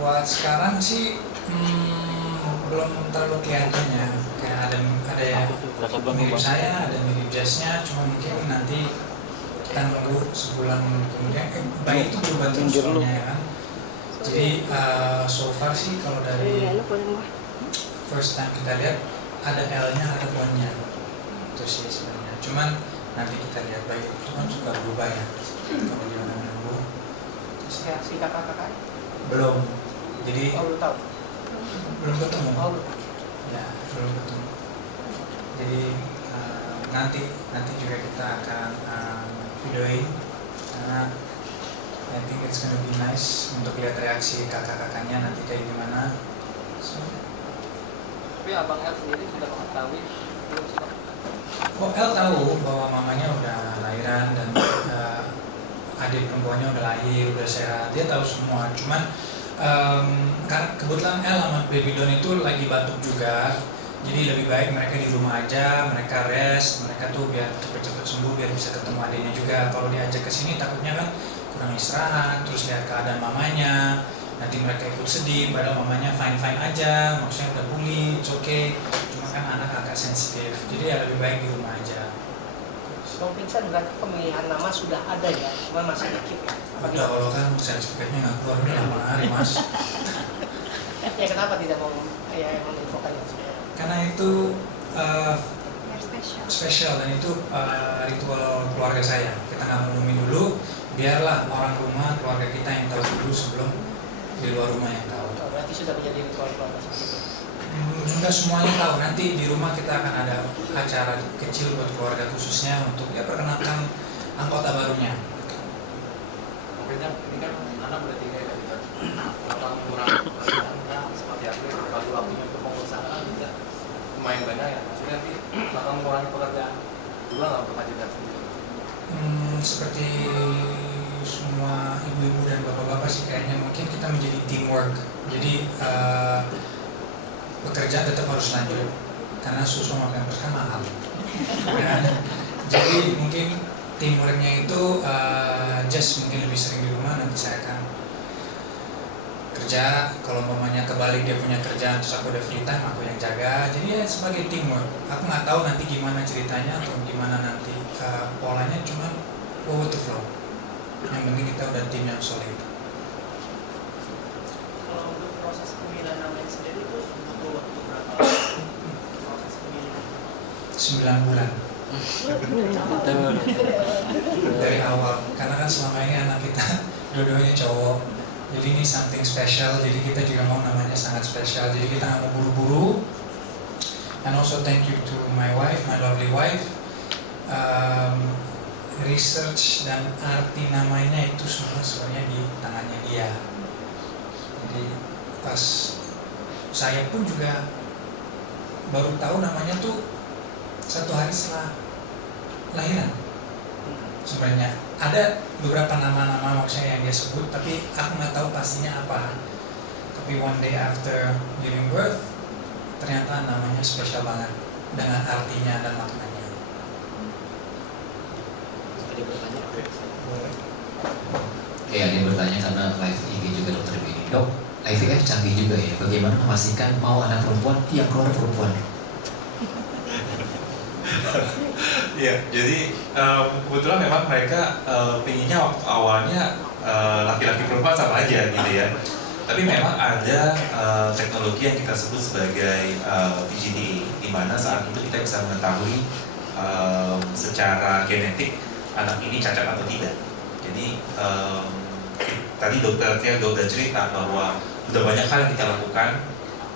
Buat sekarang sih belum terlalu kelihatan ya. Kayak ada yang mirip saya, ada mirip Jazz-nya, cuma mungkin nanti kita nunggu sebulan kemudian. Bayi itu berubah terus soalnya ya kan. Jadi so far sih kalau dari first time kita lihat ada L-nya, ada O-nya. Itu sih sebenarnya. Cuman nanti kita lihat bayi itu kan suka berubah ya. Kalau dia udah menunggu. Si kakak-kakak? Belum. Jadi belum tahu. Belum ketemu. Oh. Ya, belum ketemu. Jadi nanti juga kita akan videoin karena I think it's gonna be nice untuk lihat reaksi kakak-kakaknya nanti kayak gimana. So, tapi abang El sendiri sudah mengetahui belum sih? Oh, El tahu bahwa mamanya udah lahiran dan adik perempuannya udah lahir, udah sehat. Dia tahu semua. Cuman karena kebetulan El sama Baby Don itu lagi batuk juga. Jadi lebih baik mereka di rumah aja, mereka rest, mereka tuh biar cepet-cepet sembuh, biar bisa ketemu adiknya juga. Kalau diajak ke sini takutnya kan kurang istirahat, terus lihat keadaan mamanya, nanti mereka ikut sedih, padahal mamanya fine-fine aja, maksudnya udah pulih, it's okay. Cuma kan anak agak sensitif, jadi ya lebih baik di rumah aja. Bang Vincent juga pemilihan nama sudah ada ya, cuma masih dikit ya. Udah kalau kan sertifikatnya nggak keluar udah 8 hari mas. Ya kenapa tidak mau menginfokan ya? Karena itu spesial dan itu ritual keluarga saya. Kita nggak ngumumin dulu, biarlah orang rumah keluarga kita yang tahu dulu sebelum di luar rumah yang tahu. Oh, berarti sudah menjadi ritual keluarga seperti itu. Sudah semuanya tahu. Nanti di rumah kita akan ada acara kecil buat keluarga khususnya untuk ya perkenalkan anggota barunya. Makanya ini kan anak berarti kayak gitu. Orang kurang seperti apa? Bagi waktunya untuk pengusahaan tidak lumayan banyak ya. Maksudnya nanti akan mengurangi pekerjaan juga nggak untuk majikan sendiri. Seperti semua ibu-ibu dan bapak-bapak sih kayaknya mungkin kita menjadi teamwork. Jadi pekerjaan tetap harus lanjut karena susu sama pampers kan mahal. Ya. Jadi mungkin teamworknya itu just mungkin lebih sering di rumah, nanti saya akan kerja. Kalau mamanya kebalik dia punya kerjaan terus aku udah free time, aku yang jaga. Jadi ya sebagai teamwork. Aku nggak tahu nanti gimana ceritanya atau gimana nanti polanya, cuma go with the flow. Yang penting kita udah tim yang solid. Kalau untuk proses pemilihan namanya sendiri itu butuh waktu berapa? Proses pemilihan 9 bulan dari awal, karena kan selama ini anak kita dua-duanya cowok, jadi ini something special, jadi kita juga mau namanya sangat spesial, jadi kita nggak mau buru-buru. And also thank you to my wife, my lovely wife. Research dan arti namanya itu semua sebenarnya di tangannya dia. Jadi pas saya pun juga baru tahu namanya tuh 1 hari setelah lahiran. Sebenarnya ada beberapa nama-nama maksudnya yang dia sebut, tapi aku nggak tahu pastinya apa. Tapi one day after giving birth, ternyata namanya spesial banget dengan artinya dan maknanya. Ada bertanya? Boleh. Oke, ada yang bertanya karena live IG juga dokter begini. Dok, IVF canggih juga ya. Bagaimana memastikan mau anak perempuan yang keluar perempuan? Iya, jadi kebetulan memang mereka pinginnya waktu awalnya laki-laki perempuan sama aja gitu ya. Tapi memang ada teknologi yang kita sebut sebagai PGDA, di mana saat itu kita bisa mengetahui secara genetik anak ini cacat atau tidak. Jadi tadi dokter Tia udah cerita bahwa udah banyak hal yang kita lakukan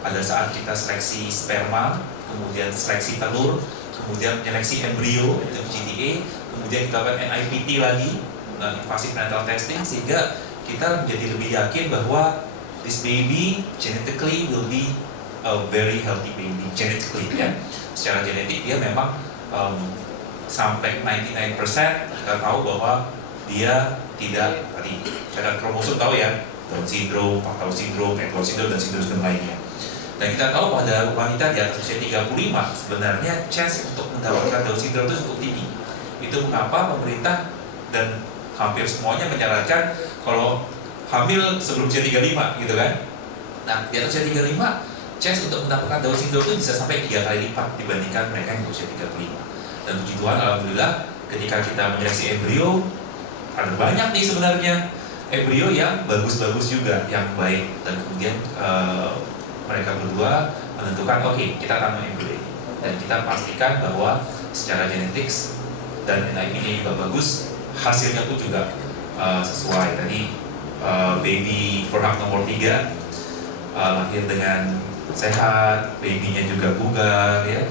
pada saat kita seleksi sperma, kemudian seleksi telur, kemudian menyeleksi embrio itu PGDA, kemudian kita lakukan NIPT lagi, invasive prenatal testing, sehingga kita menjadi lebih yakin bahwa this baby genetically will be a very healthy baby genetically ya. Secara genetik dia memang sampai 99% kita tahu bahwa dia tidak tadi cacat kromosom, tahu ya, Down syndrome, Fatal syndrome, Edwards syndrome dan sindrom lainnya. Dan kita tahu pada wanita di atas usia 35 sebenarnya chance untuk mendapatkan Down syndrome itu cukup tinggi. Itu mengapa pemerintah dan hampir semuanya menyarankan kalau hamil sebelum usia 35 gitu kan, Nah, di atas usia 35, chance untuk mendapatkan Down syndrome itu bisa sampai 3 kali lipat dibandingkan mereka yang berusia 35. Dan puji Tuhan, alhamdulillah, ketika kita menyeleksi embrio, ada banyak nih sebenarnya embrio yang bagus-bagus juga, yang baik. Dan kemudian mereka berdua menentukan, oke, kita tanam embrio ini. Dan kita pastikan bahwa secara genetik dan NIP-nya juga bagus, hasilnya pun juga sesuai. Tadi baby Verhak nomor 3 lahir dengan sehat, babynya juga bugar ya,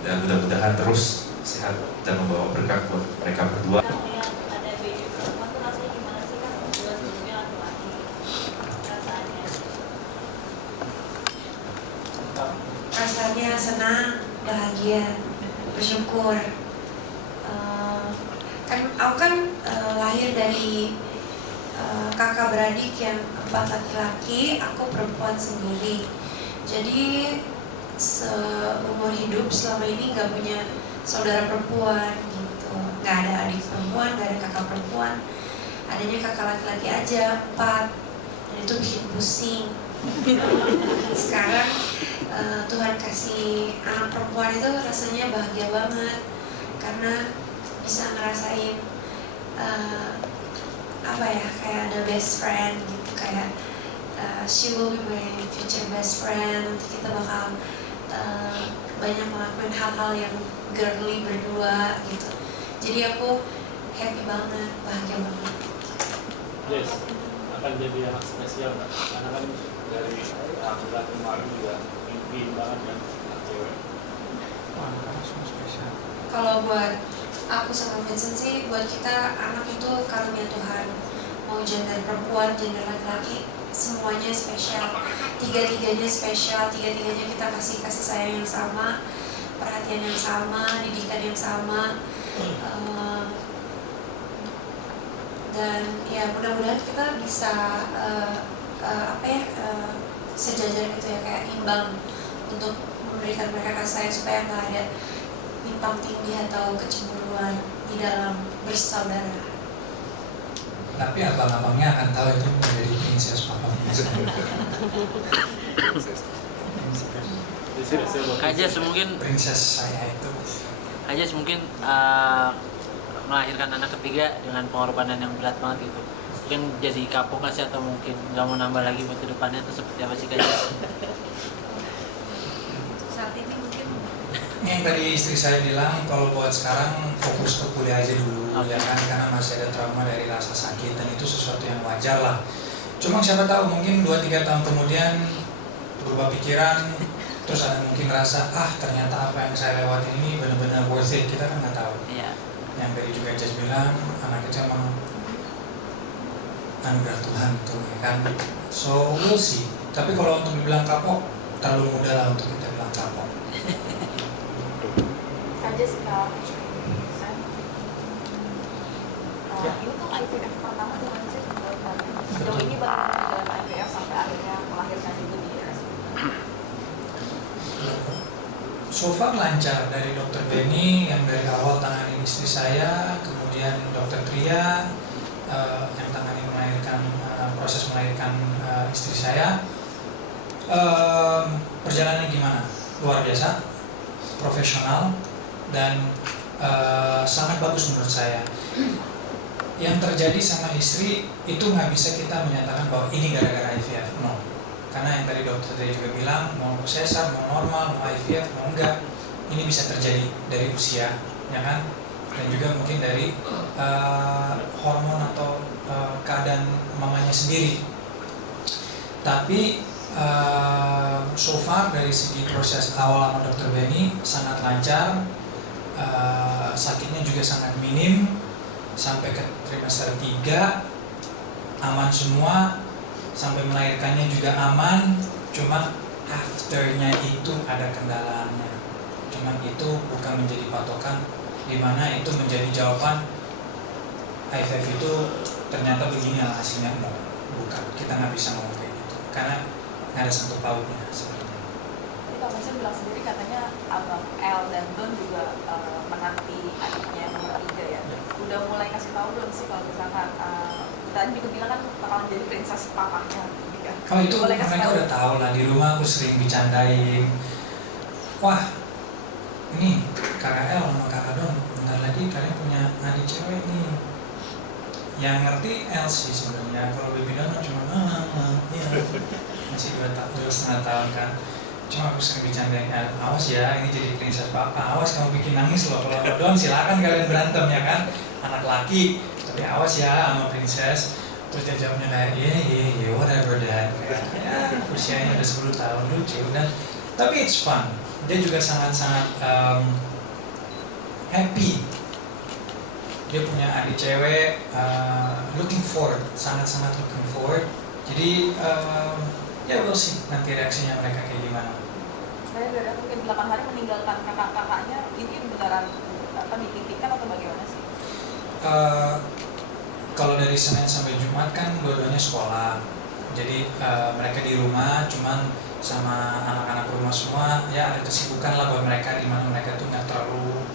dan mudah-mudahan terus sehat dan membawa berkah buat mereka berdua. Yang ada baby perempuan tuh rasanya gimana sih kan? Dua sebelumnya laki-laki rasanya. Rasanya senang, bahagia, bersyukur. Aku kan lahir dari kakak beradik yang 4 laki-laki, aku perempuan sendiri. Jadi seumur hidup selama ini nggak punya saudara perempuan gitu, nggak ada adik perempuan, nggak ada kakak perempuan, adanya kakak laki-laki aja 4, dan itu bikin pusing. Sekarang Tuhan kasih anak perempuan itu rasanya bahagia banget karena bisa ngerasain apa ya, kayak ada best friend gitu, kayak she will be my future best friend. Nanti kita bakal banyak ngelakuin hal-hal yang girly berdua gitu. Jadi aku happy banget, bahagia banget. Yes, akan jadi anak spesial nggak? Karena kan dari bulan kemarin juga mimpi banget kan anak cewek. Wah, anak semua spesial. Kalau buat aku sama Vincent sih, buat kita anak itu karunia Tuhan. Mau gender perempuan, gender laki-laki, semuanya spesial. Tiga-tiganya spesial, tiga-tiganya kita kasih sayang yang sama, perhatian yang sama, didikan yang sama. Dan ya mudah-mudahan kita bisa sejajar gitu ya, kayak imbang untuk memberikan mereka kasih sayang supaya nggak ada timpang tindih atau kecemburuan di dalam bersaudara. Tapi abang-abangnya akan tahu itu menjadi princess papa Kajes mungkin princess saya itu. Kajes mungkin melahirkan anak ketiga dengan pengorbanan yang berat banget gitu. Mungkin jadi kapok nggak sih, atau mungkin nggak mau nambah lagi buat kedepannya, itu seperti apa sih Kajes? Saat ini mungkin Yang tadi istri saya bilang kalau buat sekarang fokus ke kuliah aja dulu, ya kan, karena masih ada trauma dari rasa sakit dan itu sesuatu yang wajar lah. Cuma siapa tahu mungkin 2-3 tahun kemudian berubah pikiran, terus ada mungkin rasa ternyata apa yang saya lewatin ini benar-benar worth it, kita kan nggak tahu. Iya. Yang tadi juga Jess bilang anak kecil emang anugerah Tuhan tuh, ya kan. So we'll see. Tapi kalau untuk dibilang kapok, terlalu muda lah untuk kita bilang kapok. Aja sih Kak. Ini tuh IVF pertama gimana sih? Sejauh ini bagaimana dalam IVF sampai akhirnya melahirkan ibu di RSUD? So far lancar, dari dokter Benny yang dari awal tangani istri saya, kemudian dokter Tria yang tangani proses melahirkan istri saya. Perjalanannya gimana? Luar biasa, profesional, dan sangat bagus menurut saya. Yang terjadi sama istri itu nggak bisa kita menyatakan bahwa ini gara-gara IVF, no. Karena yang tadi dokter tadi juga bilang, mau sesar, mau normal, mau IVF, mau enggak, ini bisa terjadi dari usia, ya kan? Dan juga mungkin dari hormon atau keadaan mamanya sendiri. Tapi so far dari segi proses awal sama dokter Benny sangat lancar, sakitnya juga sangat minim, sampai ke trimester 3 aman semua, sampai melahirkannya juga aman. Cuma afternya itu ada kendalanya, cuman itu bukan menjadi patokan dimana itu menjadi jawaban IVF itu ternyata begini lah hasilnya. Bukan, kita nggak bisa ngomong kayak gitu karena nggak ada sangkut pautnya sebenarnya. Tadi Kak Vincent bilang sendiri katanya Abang El dan Don juga menanti adiknya nomor 3 ya. Udah mulai kasih tahu belum sih kalau misalkan tadi juga bilang kan bakalan jadi princess papanya gitu. nikah? Oh itu Bolehkah mereka sekali? udah tahu lah, di rumah aku sering bercandain. Wah, ini kakak El sama kakak Don, bentar lagi kalian punya adik cewek nih. Yang ngerti El sih sebenarnya, kalau baby Don cuma ya. Masih 2,5 tahun kan. Cuma aku sering bercandain El, awas ya ini jadi princess papa, awas kamu bikin nangis loh. Kalau sama Don silakan kalian berantem ya kan, anak laki, tapi awas ya sama princess. Terus dia jawabnya kayak whatever dad, kayak ya usianya udah 10 tahun, lucu dan tapi it's fun. Dia juga sangat-sangat happy. Dia punya adik cewek, looking forward, sangat-sangat looking forward. Jadi ya we'll see nanti reaksinya mereka kayak gimana. Saya udah mungkin 8 hari meninggalkan kakak-kakaknya, ini beneran dititipkan atau bagaimana sih? Kalau dari Senin sampai Jumat kan dua-duanya sekolah, jadi mereka di rumah cuman sama anak-anak rumah semua, ya ada kesibukan lah buat mereka di mana mereka tuh nggak terlalu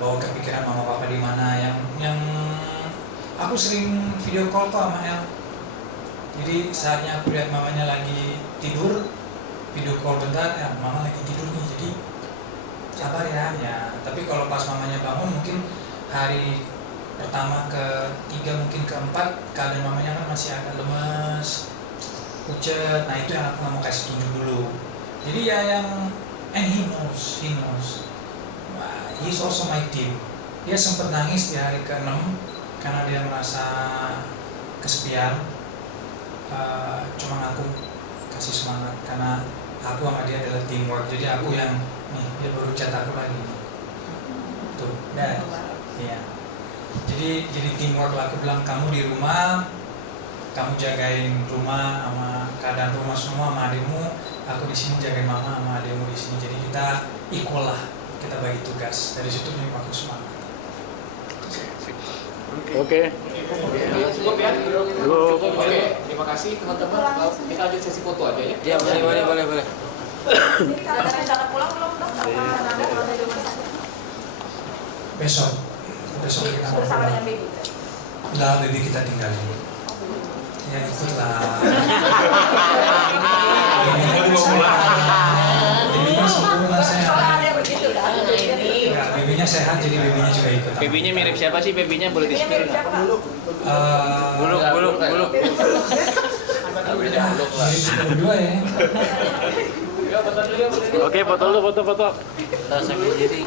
bawa kepikiran mama papa di mana. Yang aku sering video call kok sama El, jadi saatnya aku lihat mamanya lagi tidur, video call bentar, ya mama lagi tidur nih, jadi sabar ya. Tapi kalau pas mamanya bangun mungkin hari pertama ke 3 mungkin ke 4 keadaan mamanya kan masih agak lemes, pucet. Nah itu yang aku nggak mau kasih tunjuk dulu. Jadi ya yang he knows. He's also my team. Dia sempat nangis di hari ke-6 karena dia merasa kesepian. Cuma aku kasih semangat karena aku sama dia adalah teamwork. Jadi aku yang dia baru chat aku lagi. Tuh, dan ya. Jadi teamwork lah. Aku bilang kamu di rumah, kamu jagain rumah sama keadaan rumah semua sama adikmu, aku di sini jagain mama sama adikmu di sini. Jadi kita equal lah, kita bagi tugas. Dari situ nih aku semangat. Oke. Cukup ya. Cukup. Oke, terima kasih teman-teman. Kita lanjut sesi foto aja ya. Ya boleh. Jadi ada rencana pulang belum dong? Apa ada kalau dari rumah sakit? Besok kita mau Bersama pulang. dengan baby. Lah baby kita tinggalin. Ya ikutlah. Babynya sempurna sehat. Soalnya ada yang begitu kan? Enggak, babynya sehat jadi babynya juga ikut. Babynya mirip siapa sih? Babynya boleh Babynya mirip di-spill? siapa, Kak? Buluk. Mirip kita berdua ya. Oke, foto dulu, foto. Kita sambil jadi kan.